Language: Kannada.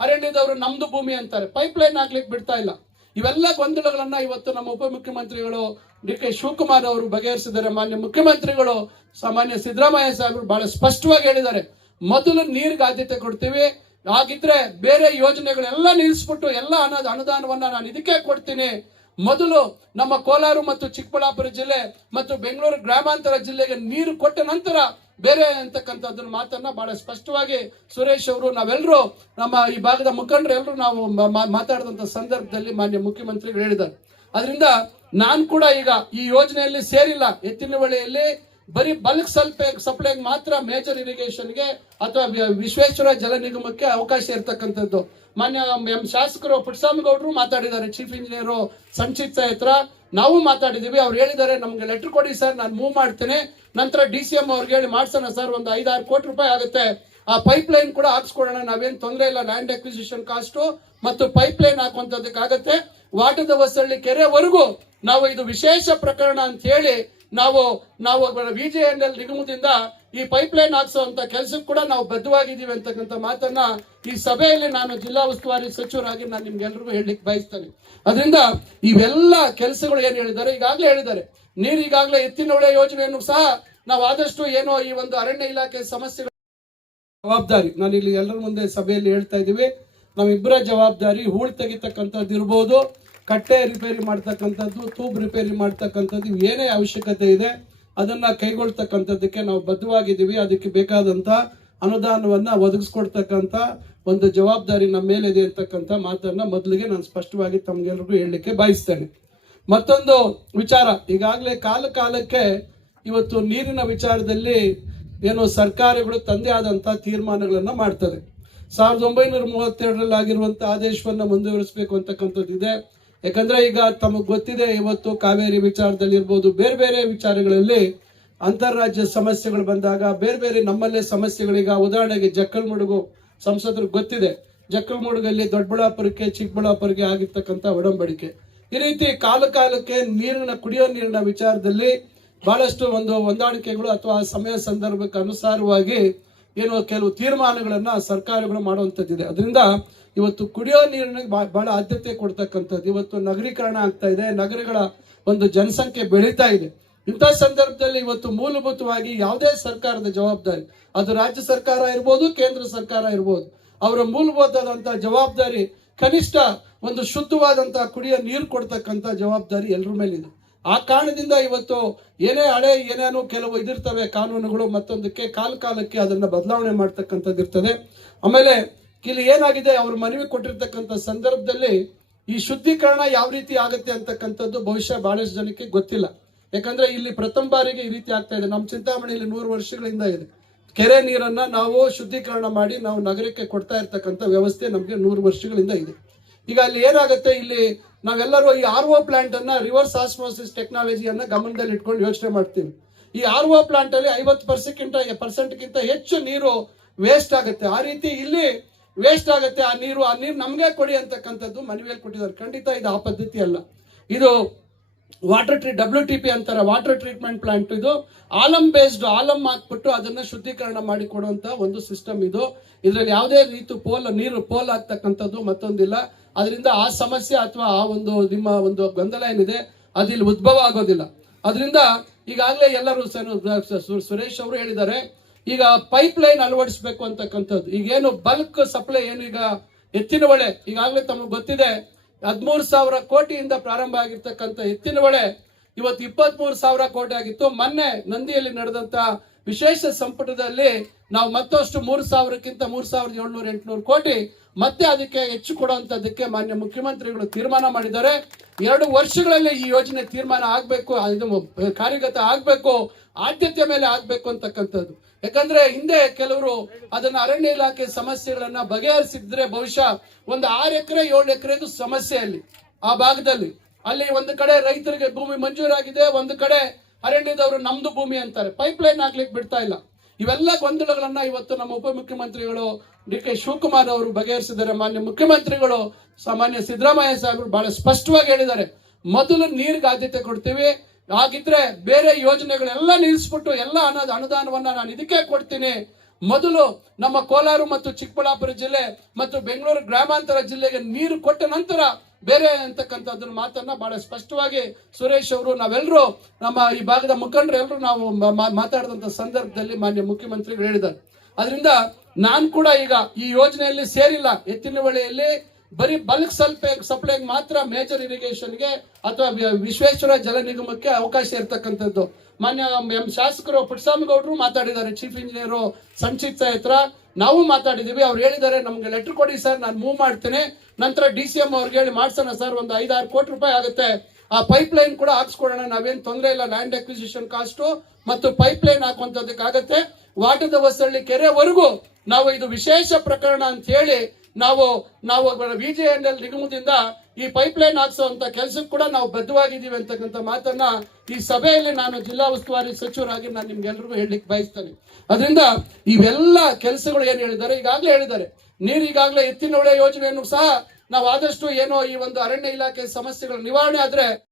ಅರಣ್ಯದವರು ನಮ್ದು ಭೂಮಿ ಅಂತಾರೆ, ಪೈಪ್ ಲೈನ್ ಆಗ್ಲಿಕ್ಕೆ ಬಿಡ್ತಾ ಇಲ್ಲ. ಇವೆಲ್ಲ ಗೊಂದಲಗಳನ್ನ ಇವತ್ತು ನಮ್ಮ ಉಪಮುಖ್ಯಮಂತ್ರಿಗಳು ಡಿ ಕೆ ಶಿವಕುಮಾರ್ ಅವರು ಬಗೆಹರಿಸಿದ್ದಾರೆ. ಮಾನ್ಯ ಮುಖ್ಯಮಂತ್ರಿಗಳು ಸಾಮಾನ್ಯ ಸಿದ್ದರಾಮಯ್ಯ ಸಾಹೇಬರು ಬಹಳ ಸ್ಪಷ್ಟವಾಗಿ ಹೇಳಿದ್ದಾರೆ, ಮೊದಲು ನೀರಿಗೆ ಆದ್ಯತೆ ಕೊಡ್ತೀವಿ, ಹಾಗಿದ್ರೆ ಬೇರೆ ಯೋಜನೆಗಳೆಲ್ಲ ನಿಲ್ಲಿಸ್ಬಿಟ್ಟು ಎಲ್ಲ ಅನುದಾನವನ್ನ ನಾನು ಇದಕ್ಕೆ ಕೊಡ್ತೀನಿ. ಮೊದಲು ನಮ್ಮ ಕೋಲಾರ ಮತ್ತು ಚಿಕ್ಕಬಳ್ಳಾಪುರ ಜಿಲ್ಲೆ ಮತ್ತು ಬೆಂಗಳೂರು ಗ್ರಾಮಾಂತರ ಜಿಲ್ಲೆಗೆ ನೀರು ಕೊಟ್ಟ ನಂತರ ಬೇರೆ ಅಂತಕ್ಕಂಥದ್ರ ಮಾತನ್ನ ಬಹಳ ಸ್ಪಷ್ಟವಾಗಿ ಸುರೇಶ್ ಅವರು ನಾವೆಲ್ಲರೂ ನಮ್ಮ ಈ ಭಾಗದ ಮುಖಂಡರು ಎಲ್ಲರೂ ನಾವು ಮಾತಾಡಿದಂತ ಸಂದರ್ಭದಲ್ಲಿ ಮಾನ್ಯ ಮುಖ್ಯಮಂತ್ರಿಗಳು ಹೇಳಿದ್ದಾರೆ. ಅದರಿಂದ ನಾನು ಕೂಡ ಈಗ ಈ ಯೋಜನೆಯಲ್ಲಿ ಸೇರಿಲ್ಲ. ಎತ್ತಿನಹೊಳೆಯಲ್ಲಿ ಬರೀ ಬಲ್ಕ್ ಸಪ್ಲೈಗೆ ಮಾತ್ರ ಮೇಜರ್ ಇರಿಗೇಷನ್ಗೆ ಅಥವಾ ವಿಶ್ವೇಶ್ವರ ಜಲ ನಿಗಮಕ್ಕೆ ಅವಕಾಶ ಇರತಕ್ಕಂಥದ್ದು. ಮಾನ್ಯ ಶಾಸಕರು ಪುಟ್ಟಸ್ವಾಮಿಗೌಡರು ಮಾತಾಡಿದ್ದಾರೆ, ಚೀಫ್ ಇಂಜಿನಿಯರ್ ಸಂಚಿತ್ ಹತ್ರ ನಾವು ಮಾತಾಡಿದೀವಿ. ಅವ್ರು ಹೇಳಿದ್ದಾರೆ ನಮ್ಗೆ ಲೆಟರ್ ಕೊಡಿ ಸರ್, ನಾನು ಮೂವ್ ಮಾಡ್ತೇನೆ, ನಂತರ DCM ಅವ್ರಿಗೆ ಹೇಳಿ ಮಾಡ್ಸೋಣ ಸರ್, ಒಂದು 5-6 ಕೋಟಿ ರೂಪಾಯಿ ಆಗುತ್ತೆ, ಆ ಪೈಪ್ ಲೈನ್ ಕೂಡ ಹಾಕ್ಸ್ಕೊಡೋಣ, ನಾವೇನ್ ತೊಂದರೆ ಇಲ್ಲ, ಲ್ಯಾಂಡ್ ಅಕ್ವಿಸಿಷನ್ ಕಾಸ್ಟ್ ಮತ್ತು ಪೈಪ್ ಲೈನ್ ಹಾಕುವಂತದಕ್ಕಾಗತ್ತೆ. ವಾಟದ ಹೊಸಳ್ಳಿ ಕೆರೆವರೆಗೂ ನಾವು ಇದು ವಿಶೇಷ ಪ್ರಕರಣ ಅಂತ ಹೇಳಿ ನಾವು VJNL ನಿಗಮದಿಂದ ಈ ಪೈಪ್ ಲೈನ್ ಹಾಕ್ಸುವಂತ ಕೆಲಸಕ್ಕೆ ಕೂಡ ನಾವು ಬದ್ಧವಾಗಿದ್ದೀವಿ ಅಂತಕ್ಕಂಥ ಮಾತನ್ನ ಈ ಸಭೆಯಲ್ಲಿ ನಾನು ಜಿಲ್ಲಾ ಉಸ್ತುವಾರಿ ಸಚಿವರಾಗಿ ನಾನು ನಿಮ್ಗೆಲ್ರಿಗೂ ಹೇಳಲಿಕ್ಕೆ ಬಯಸ್ತೇನೆ. ಅದರಿಂದ ಇವೆಲ್ಲ ಕೆಲಸಗಳು ಏನ್ ಹೇಳಿದ್ದಾರೆ, ಈಗಾಗಲೇ ಹೇಳಿದ್ದಾರೆ, ನೀರು ಈಗಾಗಲೇ ಎತ್ತಿನಹೊಳೆ ಯೋಜನೆಯನ್ನು ಸಹ ನಾವು ಆದಷ್ಟು ಏನೋ ಈ ಒಂದು ಅರಣ್ಯ ಇಲಾಖೆ ಸಮಸ್ಯೆಗಳ ಜವಾಬ್ದಾರಿ ನಾನು ಇಲ್ಲಿ ಎಲ್ಲರ ಮುಂದೆ ಸಭೆಯಲ್ಲಿ ಹೇಳ್ತಾ ಇದ್ದೀವಿ, ನಮ್ಮಿಬ್ಬರ ಜವಾಬ್ದಾರಿ. ಹೂಳು ತೆಗಿತಕ್ಕಂಥದ್ದು ಇರ್ಬೋದು, ಕಟ್ಟೆ ರಿಪೇರಿ ಮಾಡ್ತಕ್ಕಂಥದ್ದು, ತೂಬ್ ರಿಪೇರಿ ಮಾಡ್ತಕ್ಕಂಥದ್ದು, ಏನೇ ಅವಶ್ಯಕತೆ ಇದೆ ಅದನ್ನ ಕೈಗೊಳ್ತಕ್ಕಂಥದ್ದಕ್ಕೆ ನಾವು ಬದ್ಧವಾಗಿದ್ದೀವಿ. ಅದಕ್ಕೆ ಬೇಕಾದಂತ ಅನುದಾನವನ್ನ ಒದಗಿಸ್ಕೊಡ್ತಕ್ಕಂಥ ಒಂದು ಜವಾಬ್ದಾರಿ ನಮ್ಮ ಮೇಲಿದೆ ಅಂತಕ್ಕಂಥ ಮಾತನ್ನ ಮೊದಲಿಗೆ ನಾನು ಸ್ಪಷ್ಟವಾಗಿ ತಮ್ಗೆಲ್ರಿಗೂ ಹೇಳಲಿಕ್ಕೆ ಬಯಸ್ತೇನೆ. ಮತ್ತೊಂದು ವಿಚಾರ, ಈಗಾಗಲೇ ಕಾಲಕ್ಕೆ ಇವತ್ತು ನೀರಿನ ವಿಚಾರದಲ್ಲಿ ಏನು ಸರ್ಕಾರಗಳು ತಂದೆ ಆದಂತ ತೀರ್ಮಾನಗಳನ್ನ ಮಾಡ್ತದೆ. 1932ರಲ್ಲಿ ಆಗಿರುವಂತಹ ಆದೇಶವನ್ನ ಮುಂದುವರಿಸಬೇಕು ಅಂತಕ್ಕಂಥದ್ದು ಇದೆ. ಯಾಕಂದ್ರೆ ಈಗ ತಮಗ್ ಗೊತ್ತಿದೆ, ಇವತ್ತು ಕಾವೇರಿ ವಿಚಾರದಲ್ಲಿ ಇರ್ಬೋದು, ಬೇರೆ ಬೇರೆ ವಿಚಾರಗಳಲ್ಲಿ ಅಂತಾರಾಜ್ಯ ಸಮಸ್ಯೆಗಳು ಬಂದಾಗ ಬೇರೆ ಬೇರೆ ನಮ್ಮಲ್ಲೇ ಸಮಸ್ಯೆಗಳೀಗ ಉದಾಹರಣೆಗೆ ಜಕ್ಕಲಮಡುಗು ಸಂಸದರು ಗೊತ್ತಿದೆ, ಜಕ್ಕಲಮಡುಗಲ್ಲಿ ದೊಡ್ಡಬಳ್ಳಾಪುರಕ್ಕೆ ಚಿಕ್ಕಬಳ್ಳಾಪುರಕ್ಕೆ ಆಗಿರ್ತಕ್ಕಂಥ ಒಡಂಬಡಿಕೆ. ಈ ರೀತಿ ಕಾಲಕ್ಕೆ ಕುಡಿಯೋ ನೀರಿನ ವಿಚಾರದಲ್ಲಿ ಬಹಳಷ್ಟು ಹೊಂದಾಣಿಕೆಗಳು ಅಥವಾ ಸಮಯ ಸಂದರ್ಭಕ್ಕೆ ಅನುಸಾರವಾಗಿ ಏನು ಕೆಲವು ತೀರ್ಮಾನಗಳನ್ನ ಸರ್ಕಾರಗಳು ಮಾಡುವಂತದ್ದಿದೆ. ಅದರಿಂದ ಇವತ್ತು ಕುಡಿಯೋ ನೀರಿನಿಗೆ ಬಹಳ ಆದ್ಯತೆ ಕೊಡ್ತಕ್ಕಂಥದ್ದು. ಇವತ್ತು ನಗರೀಕರಣ ಆಗ್ತಾ ಇದೆ, ನಗರಗಳ ಒಂದು ಜನಸಂಖ್ಯೆ ಬೆಳೀತಾ ಇದೆ. ಇಂಥ ಸಂದರ್ಭದಲ್ಲಿ ಇವತ್ತು ಮೂಲಭೂತವಾಗಿ ಯಾವುದೇ ಸರ್ಕಾರದ ಜವಾಬ್ದಾರಿ, ಅದು ರಾಜ್ಯ ಸರ್ಕಾರ ಇರ್ಬೋದು, ಕೇಂದ್ರ ಸರ್ಕಾರ ಇರ್ಬೋದು, ಅವರ ಮೂಲಭೂತವಾದಂತಹ ಜವಾಬ್ದಾರಿ ಕನಿಷ್ಠ ಒಂದು ಶುದ್ಧವಾದಂತಹ ಕುಡಿಯೋ ನೀರು ಕೊಡ್ತಕ್ಕಂಥ ಜವಾಬ್ದಾರಿ ಎಲ್ಲರ ಮೇಲಿದೆ. ಆ ಕಾರಣದಿಂದ ಇವತ್ತು ಏನೇನೋ ಕೆಲವು ಇದಿರ್ತವೆ ಕಾನೂನುಗಳು, ಮತ್ತೊಂದಕ್ಕೆ ಕಾಲಕ್ಕೆ ಅದನ್ನ ಬದಲಾವಣೆ ಮಾಡ್ತಕ್ಕಂಥದ್ದು ಇರ್ತದೆ. ಆಮೇಲೆ ಇಲ್ಲಿ ಏನಾಗಿದೆ, ಅವರು ಮನವಿ ಕೊಟ್ಟಿರ್ತಕ್ಕಂಥ ಸಂದರ್ಭದಲ್ಲಿ ಈ ಶುದ್ಧೀಕರಣ ಯಾವ ರೀತಿ ಆಗುತ್ತೆ ಅಂತಕ್ಕಂಥದ್ದು ಬಹುಶಃ ಬಹಳಷ್ಟು ಜನಕ್ಕೆ ಗೊತ್ತಿಲ್ಲ. ಯಾಕಂದ್ರೆ ಇಲ್ಲಿ ಪ್ರಥಮ ಬಾರಿಗೆ ಈ ರೀತಿ ಆಗ್ತಾ ಇದೆ. ನಮ್ಮ ಚಿಂತಾಮಣಿಯಲ್ಲಿ 100 ವರ್ಷಗಳಿಂದ ಇದೆ, ಕೆರೆ ನೀರನ್ನ ನಾವು ಶುದ್ಧೀಕರಣ ಮಾಡಿ ನಾವು ನಗರಕ್ಕೆ ಕೊಡ್ತಾ ಇರ್ತಕ್ಕಂಥ ವ್ಯವಸ್ಥೆ ನಮಗೆ 100 ವರ್ಷಗಳಿಂದ ಇದೆ. ಈಗ ಅಲ್ಲಿ ಏನಾಗುತ್ತೆ, ಇಲ್ಲಿ ನಾವೆಲ್ಲರೂ ಈ RO ಪ್ಲಾಂಟ್ ಅನ್ನ ರಿವರ್ಸ್ ಆಸ್ಮೋಸಿಸ್ ಟೆಕ್ನಾಲಜಿಯನ್ನ ಗಮನದಲ್ಲಿ ಇಟ್ಕೊಂಡು ಯೋಚನೆ ಮಾಡ್ತೀವಿ. ಈ RO ಪ್ಲಾಂಟ್ ಅಲ್ಲಿ 50% ಹೆಚ್ಚು ನೀರು ವೇಸ್ಟ್ ಆಗುತ್ತೆ. ಆ ರೀತಿ ಇಲ್ಲಿ ವೇಸ್ಟ್ ಆಗುತ್ತೆ ಆ ನೀರು ನಮ್ಗೆ ಕೊಡಿ ಅಂತಕ್ಕಂಥದ್ದು ಮನವಿಯಲ್ಲಿ ಕೊಟ್ಟಿದ್ದಾರೆ. ಖಂಡಿತ ಇದು ಆ ಪದ್ಧತಿ ಅಲ್ಲ. ಇದು WTP ಅಂತಾರೆ, ವಾಟರ್ ಟ್ರೀಟ್ಮೆಂಟ್ ಪ್ಲಾಂಟ್. ಇದು ಆಲಮ್ ಹಾಕ್ಬಿಟ್ಟು ಅದನ್ನ ಶುದ್ಧೀಕರಣ ಮಾಡಿ ಕೊಡುವಂತ ಒಂದು ಸಿಸ್ಟಮ್ ಇದು. ಇದರಲ್ಲಿ ಯಾವುದೇ ರೀತಿ ನೀರು ಪೋಲ್ ಆಗ್ತಕ್ಕಂಥದ್ದು ಮತ್ತೊಂದಿಲ್ಲ. ಅದರಿಂದ ಆ ಸಮಸ್ಯೆ ಅಥವಾ ಆ ನಿಮ್ಮ ಗೊಂದಲ ಏನಿದೆ ಅದು ಇಲ್ಲಿ ಉದ್ಭವ ಆಗೋದಿಲ್ಲ. ಅದರಿಂದ ಈಗಾಗಲೇ ಎಲ್ಲರೂ ಸುರೇಶ್ ಅವರು ಹೇಳಿದ್ದಾರೆ, ಈಗ ಪೈಪ್ ಲೈನ್ ಅಳವಡಿಸಬೇಕು ಅಂತಕ್ಕಂಥದ್ದು. ಈಗೇನು ಬಲ್ಕ್ ಸಪ್ಲೈ ಏನು ಈಗ ಎತ್ತಿನಹೊಳೆ ಈಗಾಗಲೇ ತಮಗೆ ಗೊತ್ತಿದೆ, 13,000 ಕೋಟಿಯಿಂದ ಪ್ರಾರಂಭ ಆಗಿರ್ತಕ್ಕಂಥ ಎತ್ತಿನಹೊಳೆ ಇವತ್ತು 23,000 ಕೋಟಿ ಆಗಿತ್ತು. ಮೊನ್ನೆ ನಂದಿಯಲ್ಲಿ ನಡೆದಂತ ವಿಶೇಷ ಸಂಪುಟದಲ್ಲಿ ನಾವು ಮತ್ತಷ್ಟು 3,000ಕ್ಕಿಂತ 3,700-800 ಕೋಟಿ ಮತ್ತೆ ಅದಕ್ಕೆ ಹೆಚ್ಚು ಕೊಡುವಂತದಕ್ಕೆ ಮಾನ್ಯ ಮುಖ್ಯಮಂತ್ರಿಗಳು ತೀರ್ಮಾನ ಮಾಡಿದ್ದಾರೆ. 2 ವರ್ಷಗಳಲ್ಲಿ ಈ ಯೋಜನೆ ತೀರ್ಮಾನ ಆಗ್ಬೇಕು, ಇದು ಕಾರ್ಯಗತ ಆಗ್ಬೇಕು, ಆದ್ಯತೆ ಮೇಲೆ ಆಗ್ಬೇಕು ಅಂತಕ್ಕಂಥದ್ದು. ಯಾಕಂದ್ರೆ ಹಿಂದೆ ಕೆಲವರು ಅದನ್ನ ಅರಣ್ಯ ಇಲಾಖೆ ಸಮಸ್ಯೆಗಳನ್ನ ಬಗೆಹರಿಸಿದ್ರೆ ಬಹುಶಃ ಒಂದು 6 ಎಕರೆ 7 ಎಕರೆದು ಸಮಸ್ಯೆ ಅಲ್ಲಿ ಆ ಭಾಗದಲ್ಲಿ. ಅಲ್ಲಿ ಒಂದು ಕಡೆ ರೈತರಿಗೆ ಭೂಮಿ ಮಂಜೂರಾಗಿದೆ, ಒಂದು ಕಡೆ ಅರಣ್ಯದವರು ನಮ್ದು ಭೂಮಿ ಅಂತಾರೆ, ಪೈಪ್ ಲೈನ್ ಆಗ್ಲಿಕ್ಕೆ ಬಿಡ್ತಾ ಇಲ್ಲ. ಇವೆಲ್ಲ ಗೊಂದಲಗಳನ್ನ ಇವತ್ತು ನಮ್ಮ ಉಪಮುಖ್ಯಮಂತ್ರಿಗಳು ಡಿ ಕೆ ಶಿವಕುಮಾರ್ ಅವರು ಬಗೆಹರಿಸಿದ್ದಾರೆ. ಮಾನ್ಯ ಮುಖ್ಯಮಂತ್ರಿಗಳು ಸಾಮಾನ್ಯ ಸಿದ್ದರಾಮಯ್ಯ ಸಾಹೇಬರು ಬಹಳ ಸ್ಪಷ್ಟವಾಗಿ ಹೇಳಿದ್ದಾರೆ, ಮೊದಲು ನೀರಿಗೆ ಆದ್ಯತೆ ಕೊಡ್ತೀವಿ, ಹಾಗಿದ್ರೆ ಬೇರೆ ಯೋಜನೆಗಳೆಲ್ಲ ನಿಲ್ಲಿಸ್ಬಿಟ್ಟು ಎಲ್ಲ ಅನುದಾನವನ್ನ ನಾನು ಇದಕ್ಕೆ ಕೊಡ್ತೀನಿ, ಮೊದಲು ನಮ್ಮ ಕೋಲಾರ ಮತ್ತು ಚಿಕ್ಕಬಳ್ಳಾಪುರ ಜಿಲ್ಲೆ ಮತ್ತು ಬೆಂಗಳೂರು ಗ್ರಾಮಾಂತರ ಜಿಲ್ಲೆಗೆ ನೀರು ಕೊಟ್ಟ ನಂತರ ಬೇರೆ ಅಂತಕ್ಕಂಥದ್ದನ್ನ ಮಾತನ್ನ ಬಹಳ ಸ್ಪಷ್ಟವಾಗಿ ಸುರೇಶ್ ಅವರು ನಾವೆಲ್ಲರೂ ನಮ್ಮ ಈ ಭಾಗದ ಮುಖಂಡರು ಎಲ್ಲರೂ ನಾವು ಮಾತಾಡಿದಂತ ಸಂದರ್ಭದಲ್ಲಿ ಮಾನ್ಯ ಮುಖ್ಯಮಂತ್ರಿಗಳು ಹೇಳಿದ್ದಾರೆ. ಅದರಿಂದ ನಾನು ಕೂಡ ಈಗ ಈ ಯೋಜನೆಯಲ್ಲಿ ಸೇರಿಲ್ಲ. ಎತ್ತಿನಹೊಳೆಯಲ್ಲಿ ಬರೀ ಬಲ್ಕ್ ಸಪ್ಲೈಗೆ ಮಾತ್ರ ಮೇಜರ್ ಇರಿಗೇಷನ್ಗೆ ಅಥವಾ ವಿಶ್ವೇಶ್ವರ ಜಲ ನಿಗಮಕ್ಕೆ ಅವಕಾಶ ಇರ್ತಕ್ಕಂಥದ್ದು. ಮಾನ್ಯ ಶಾಸಕರು ಪುಟ್ಟಸ್ವಾಮಿಗೌಡರು ಮಾತಾಡಿದ್ದಾರೆ, ಚೀಫ್ ಇಂಜಿನಿಯರ್ ಸಂಚಿತ್ ಹತ್ರ ನಾವು ಮಾತಾಡಿದೀವಿ. ಅವ್ರು ಹೇಳಿದ್ದಾರೆ ನಮ್ಗೆ ಲೆಟರ್ ಕೊಡಿ ಸರ್, ನಾನು ಮೂವ್ ಮಾಡ್ತೇನೆ, ನಂತರ DCM ಅವ್ರಿಗೆ ಹೇಳಿ ಮಾಡ್ಸೋಣ ಸರ್, ಒಂದು 5-6 ಕೋಟಿ ರೂಪಾಯಿ ಆಗುತ್ತೆ, ಆ ಪೈಪ್ ಲೈನ್ ಕೂಡ ಹಾಕ್ಸ್ಕೊಡೋಣ, ನಾವೇನ್ ತೊಂದರೆ ಇಲ್ಲ, ಲ್ಯಾಂಡ್ ಅಕ್ವಿಸಿಷನ್ ಕಾಸ್ಟ್ ಮತ್ತು ಪೈಪ್ ಲೈನ್ ಹಾಕುವಂತದಕ್ಕಾಗತ್ತೆ. ವಾಟದ ಹೊಸಳ್ಳಿ ಕೆರೆವರೆಗೂ ನಾವು ಇದು ವಿಶೇಷ ಪ್ರಕರಣ ಅಂತ ಹೇಳಿ ನಾವು VJNL ನಿಗಮದಿಂದ ಈ ಪೈಪ್ ಲೈನ್ ಹಾಕ್ಸುವಂತ ಕೆಲಸಕ್ಕೆ ಕೂಡ ನಾವು ಬದ್ಧವಾಗಿದ್ದೀವಿ ಅಂತಕ್ಕಂಥ ಮಾತನ್ನ ಈ ಸಭೆಯಲ್ಲಿ ನಾನು ಜಿಲ್ಲಾ ಉಸ್ತುವಾರಿ ಸಚಿವರಾಗಿ ನಾನು ನಿಮ್ಗೆಲ್ರಿಗೂ ಹೇಳಲಿಕ್ಕೆ ಬಯಸ್ತೇನೆ. ಅದರಿಂದ ಇವೆಲ್ಲ ಕೆಲಸಗಳು ಏನ್ ಹೇಳಿದ್ದಾರೆ, ಈಗಾಗಲೇ ಹೇಳಿದ್ದಾರೆ, ನೀರು ಈಗಾಗಲೇ ಎತ್ತಿನಹೊಳೆ ಯೋಜನೆಯನ್ನು ಸಹ ನಾವು ಆದಷ್ಟು ಏನೋ ಈ ಒಂದು ಅರಣ್ಯ ಇಲಾಖೆ ಸಮಸ್ಯೆಗಳ ನಿವಾರಣೆ ಆದ್ರೆ